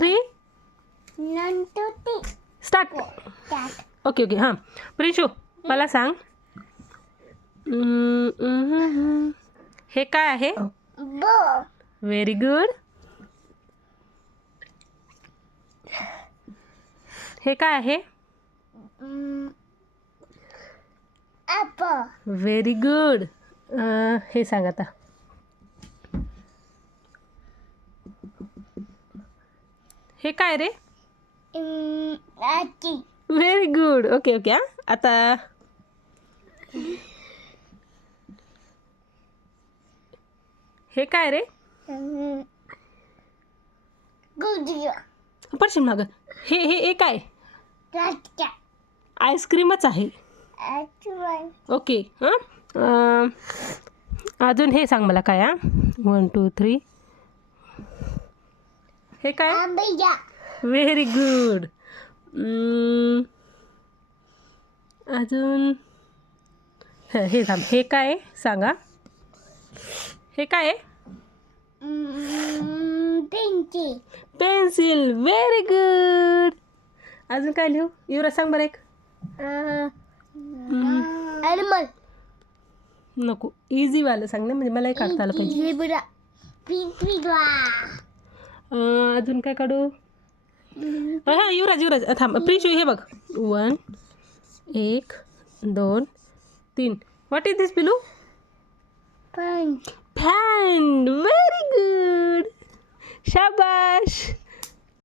3 1 2 3 start. Start. Okay okay हां प्रिंशू मला सांग हे काय आहे? बो व्हेरी गुड. हे काय आहे? ॲपल. Very good. हे सांग आता. हे काय रे? आची. Very good. ओके ओके हां आता हे काय रे? गुजिया. पडशील मागं. हे हे हे काय? राजका. आईस्क्रीमच आहे. ॲचुअल. ओके हां अजून हे सांग मला काय हां 1 2 3 हे काय? आंबिया. Very good. अजून हे थांब हे काय आहे? सांगा. हे काय आहे? पिंकी. पेन्सिल. Very good. अजून काय लिहू? युवराज सांग बरं एक. ॲनिमल. नको इझीवालं सांग ना म्हणजे मलाही काढता आलं पाहिजे. झेब्रा. पिंपीला. अजून काय काढू? हां युवराज युवराज थांब प्रिशू हे बघ 1 1 2 3 व्हॉट इज दिस पिलू? पण फॅन. Very good. शाबाश.